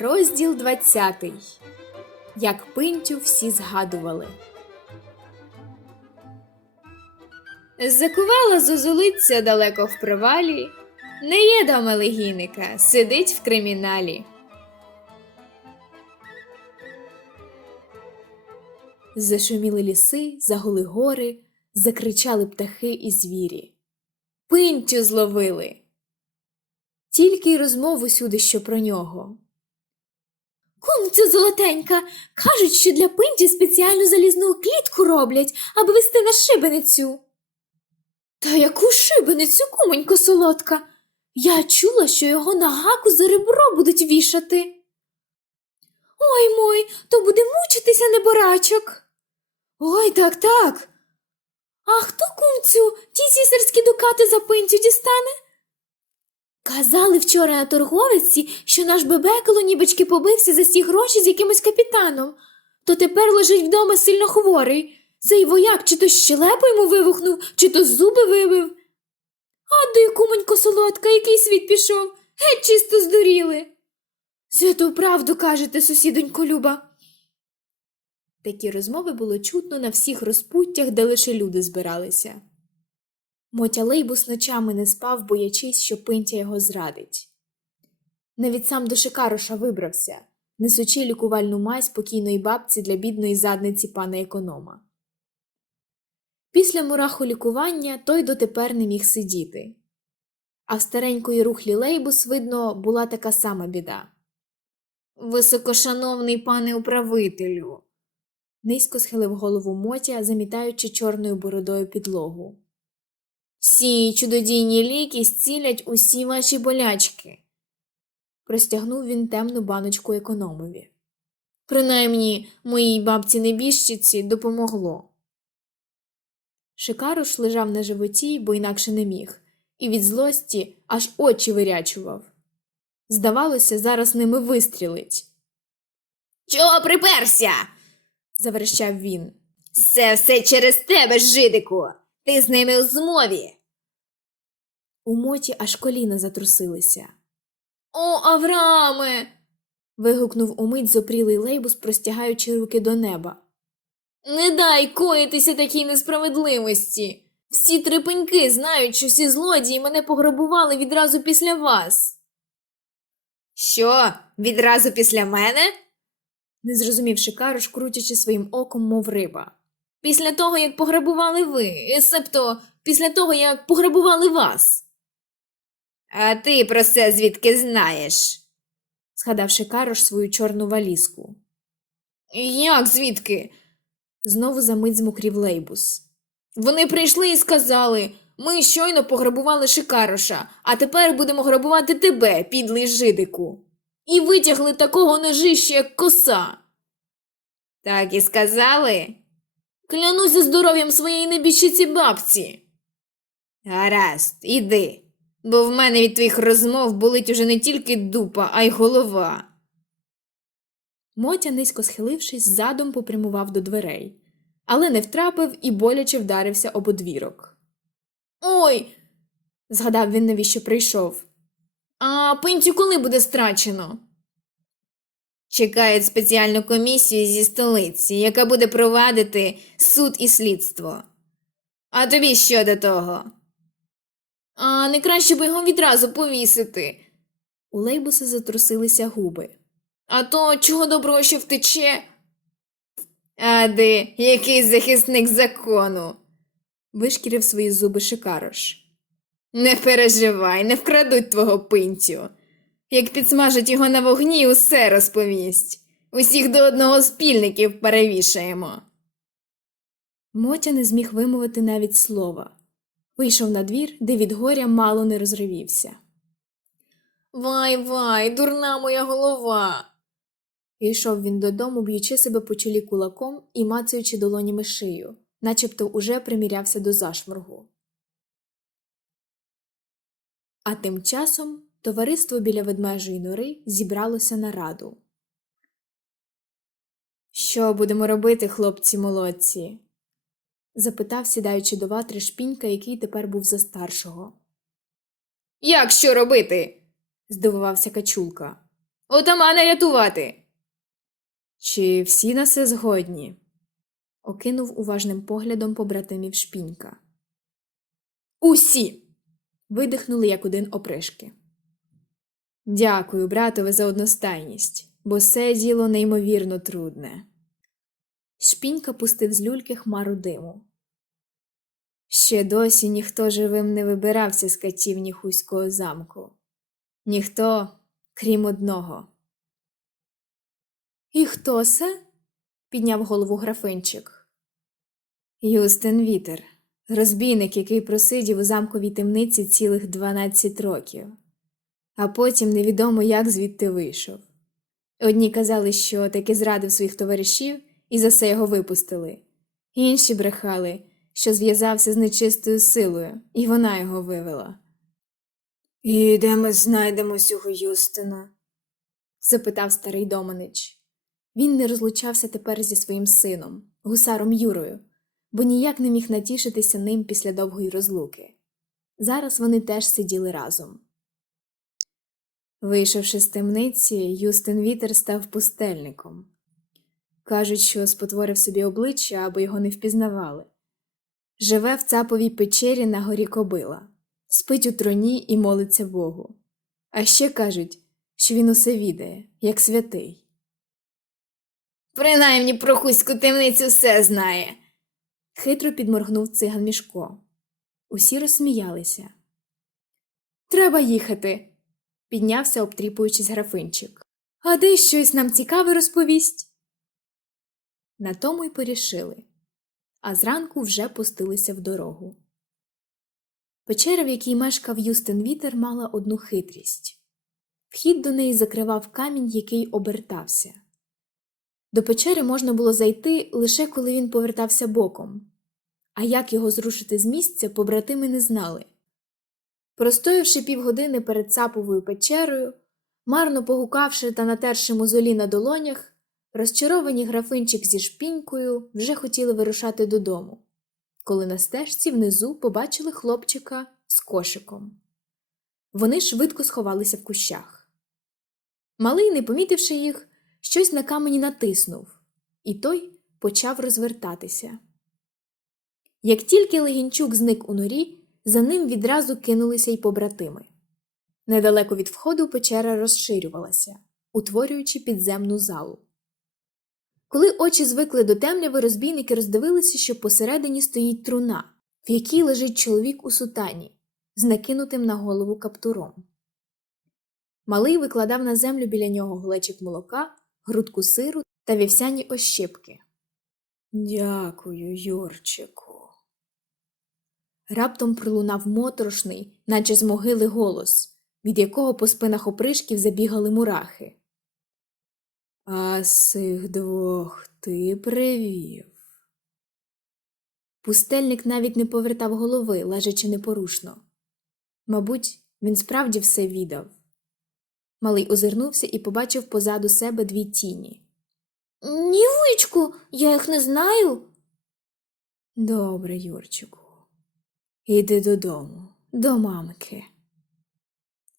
Розділ 20. Як пинтю всі згадували. Закувала зозулиця далеко в провалі. Не є дома легіника, сидить в криміналі. Зашуміли ліси, загули гори, закричали птахи і звірі. Пинтю зловили. Тільки й розмов усюди, що про нього. Кумцю золотенька, кажуть, що для пинті спеціальну залізну клітку роблять, аби вести на шибеницю. Та яку шибеницю, кумонько солодка? Я чула, що його на гаку за ребро будуть вішати. Ой мой, то буде мучитися неборачок. Ой, так, так. А хто кумцю ті цісарські дукати за пинцю дістане? Казали вчора на торговиці, що наш бебекало нібички побився за всі гроші з якимось капітаном, то тепер лежить вдома сильно хворий. Цей вояк чи то щелепу йому вивухнув, чи то зуби вибив. А ти, кумонько солодка, який світ пішов, геть чисто здуріли. Святу правду кажете, сусідонько Люба. Такі розмови було чутно на всіх розпуттях, де лише люди збиралися. Мотя Лейбус ночами не спав, боячись, що пинтя його зрадить. Навіть сам до Шикароша вибрався, несучи лікувальну мазь спокійної бабці для бідної задниці пана економа. Після мураху лікування той дотепер не міг сидіти. А в старенької рухлі Лейбус, видно, була така сама біда. Високошановний пане управителю. Низько схилив голову Мотя, замітаючи чорною бородою підлогу. Всі чудодійні ліки зцілять усі ваші болячки. Простягнув він темну баночку економові. Принаймні, моїй бабці небіжчиці допомогло. Шикаруш лежав на животі, бо інакше не міг, і від злості аж очі вирячував. Здавалося, зараз ними вистрілить. Чого приперся? заверещав він. Це все через тебе, жидику. Ти з ними у змові. У моті аж коліна затрусилися. О, Аврааме. вигукнув умить зопрілий лейбус, простягаючи руки до неба. Не дай коїтися такій несправедливості. Всі три пеньки знають, що всі злодії мене пограбували відразу після вас. Що, відразу після мене? не зрозумів Шикарош, крутячи своїм оком, мов риба. Після того, як пограбували ви, себто після того, як пограбували вас. А ти про це звідки знаєш? згадав Шикарош свою чорну валізку. Як звідки? знову за мить змокрів Лейбус. Вони прийшли і сказали ми щойно пограбували Шикароша, а тепер будемо грабувати тебе, підлий жидику. І витягли такого ножища, як коса. Так і сказали. Клянуся здоров'ям своєї небіжчиці бабці. Гаразд, іди, бо в мене від твоїх розмов болить уже не тільки дупа, а й голова. Мотя, низько схилившись, задом попрямував до дверей, але не втрапив і боляче вдарився об одвірок. Ой. згадав він, навіщо прийшов. А пинтю коли буде страчено? Чекають спеціальну комісію зі столиці, яка буде провадити суд і слідство. А тобі що до того? А не краще би його відразу повісити. У Лейбуса затрусилися губи. А то чого доброго, що втече? А де, який захисник закону? вишкірив свої зуби Шикарош. Не переживай, не вкрадуть твого пинцю. Як підсмажать його на вогні, усе розповість. Усіх до одного спільників перевішаємо. Мотя не зміг вимовити навіть слова. Вийшов на двір, де від горя мало не розривівся. Вай, вай, дурна моя голова. Йшов він додому, б'ючи себе по чолі кулаком і мацаючи долонями шию, начебто уже примірявся до зашморгу. А тим часом товариство біля ведмежої нори зібралося на раду. Що будемо робити, хлопці молодці? запитав, сідаючи до ватри шпінька, який тепер був за старшого. Як що робити? здивувався качулка. Отамана рятувати. Чи всі на це згодні? окинув уважним поглядом побратимів шпінька. Усі. видихнули як один опришки. Дякую, братове, за одностайність, бо це діло неймовірно трудне. Шпінька пустив з люльки хмару диму. Ще досі ніхто живим не вибирався з катівні Хуського замку. Ніхто, крім одного. І хто це? підняв голову графинчик. Юстин Вітер, розбійник, який просидів у замковій темниці цілих дванадцять років, а потім невідомо як звідти вийшов. Одні казали, що таки зрадив своїх товаришів і за це його випустили. Інші брехали, що зв'язався з нечистою силою, і вона його вивела. І де ми знайдемо цього Юстина? запитав старий Доманич. Він не розлучався тепер зі своїм сином, гусаром Юрою, бо ніяк не міг натішитися ним після довгої розлуки. Зараз вони теж сиділи разом. Вийшовши з темниці, Юстин Вітер став пустельником. Кажуть, що спотворив собі обличчя, аби його не впізнавали. Живе в цаповій печері на горі Кобила, спить у троні і молиться Богу. А ще кажуть, що він усе відає, як святий. Принаймні про хуську темницю все знає. хитро підморгнув циган Мішко. Усі розсміялися. Треба їхати, піднявся, обтріпуючись графинчик. А де щось нам цікаве розповість. На тому й порішили, а зранку вже пустилися в дорогу. Печера, в якій мешкав Юстин Вітер, мала одну хитрість вхід до неї закривав камінь, який обертався. До печери можна було зайти лише коли він повертався боком, а як його зрушити з місця, побратими не знали. Простоявши півгодини перед цаповою печерою, марно погукавши та натерши мозолі на долонях, розчаровані графинчик зі шпінькою вже хотіли вирушати додому, коли на стежці внизу побачили хлопчика з кошиком. Вони швидко сховалися в кущах. Малий, не помітивши їх, щось на камені натиснув, і той почав розвертатися. Як тільки Легінчук зник у норі, за ним відразу кинулися й побратими. Недалеко від входу печера розширювалася, утворюючи підземну залу. Коли очі звикли до темряви, розбійники роздивилися, що посередині стоїть труна, в якій лежить чоловік у сутані, з накинутим на голову каптуром. Малий викладав на землю біля нього глечик молока, грудку сиру та вівсяні ощепки. Дякую, Юрчику. Раптом пролунав моторошний, наче з могили голос, від якого по спинах опришків забігали мурахи. А з цих двох ти привів. Пустельник навіть не повертав голови, лежачи непорушно. Мабуть, він справді все відав. Малий озирнувся і побачив позаду себе дві тіні. Ні, вуйчку, я їх не знаю. Добре, Юрчику. Іди додому, до мамки.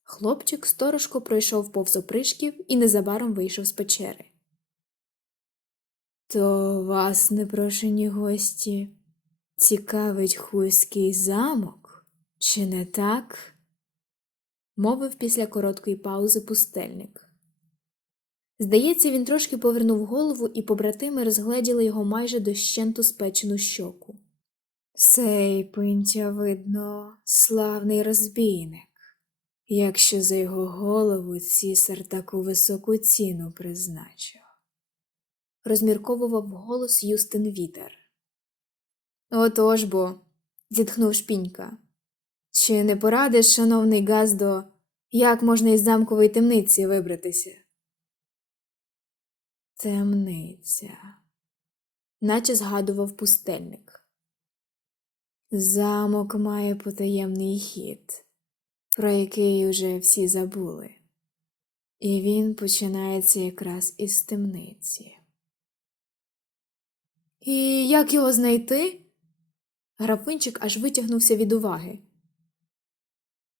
Хлопчик сторожко пройшов повз опришків і незабаром вийшов з печери. То вас, непрошені гості, цікавить хуйський замок, чи не так? мовив після короткої паузи пустельник. Здається, він трошки повернув голову, і побратими розгледіли його майже дощенту спечену щоку. Сей пинтя, видно, славний розбійник, якщо за його голову цісар таку високу ціну призначив. Розмірковував голос Юстин Вітер. Отож бо, зітхнув шпінька. Чи не порадиш, шановний Газдо, як можна із замкової темниці вибратися? Темниця, наче згадував пустельник. Замок має потаємний хід, про який уже всі забули, і він починається якраз із темниці. І як його знайти? Графинчик аж витягнувся від уваги.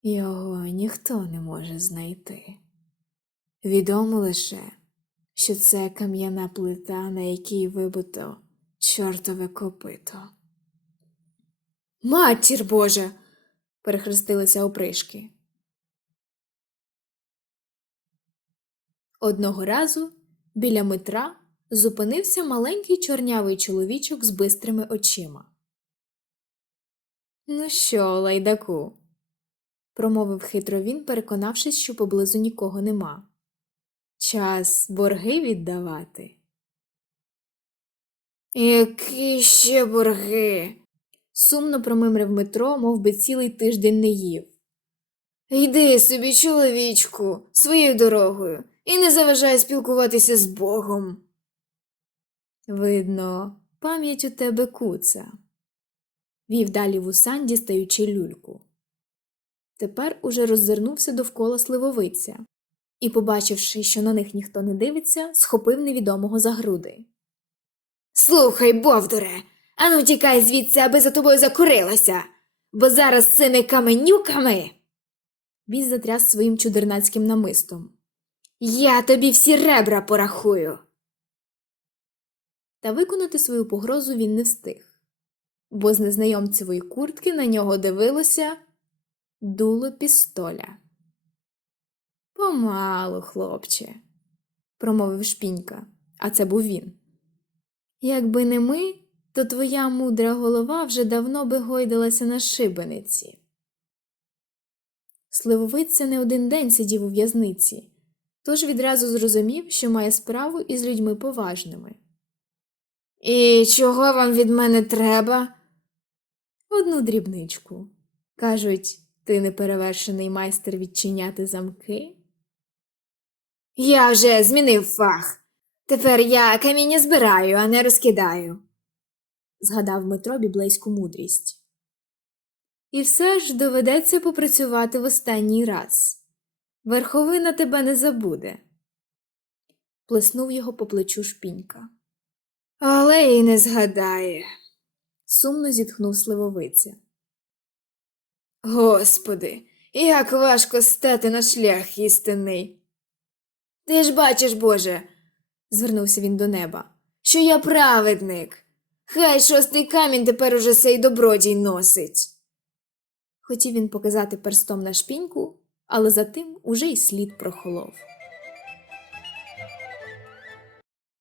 Його ніхто не може знайти. Відомо лише, що це кам'яна плита, на якій вибито чортове копито. Матір Божа. перехрестилися опришки. Одного разу біля Митра зупинився маленький чорнявий чоловічок з бистрими очима. Ну що, лайдаку? промовив хитро він, переконавшись, що поблизу нікого нема. Час борги віддавати. Які ще борги? Сумно промимрив Дмитро, мов би цілий тиждень не їв. Йди собі, чоловічку, своєю дорогою, і не заважай спілкуватися з Богом. Видно, пам'ять у тебе куца. Вів далі вусан, дістаючи люльку. Тепер уже роззирнувся довкола сливовиця і, побачивши, що на них ніхто не дивиться, схопив невідомого за груди. Слухай, Бовдуре, ану тікай звідси, аби за тобою закурилася, бо зараз цими каменюками. Він затряс своїм чудернацьким намистом. Я тобі всі ребра порахую. Та виконати свою погрозу він не встиг, бо з незнайомцевої куртки на нього дивилося дуло пістоля. Помалу, хлопче, промовив шпінька, а це був він. Якби не ми, то твоя мудра голова вже давно би гойдалася на шибениці. Сливовиця не один день сидів у в'язниці, тож відразу зрозумів, що має справу із людьми поважними. І чого вам від мене треба? Одну дрібничку. Кажуть, ти неперевершений майстер відчиняти замки? Я вже змінив фах. Тепер я каміння збираю, а не розкидаю, згадав Дмитро біблейську мудрість. І все ж доведеться попрацювати в останній раз. Верховина тебе не забуде. Плеснув його по плечу шпінька. Але й не згадає, сумно зітхнув сливовиця. Господи, як важко стати на шлях істинний. Ти ж бачиш, Боже, звернувся він до неба, що я праведник. Хай шостий камінь тепер уже сей добродій носить. Хотів він показати перстом на шпіньку, але за тим уже й слід прохолов.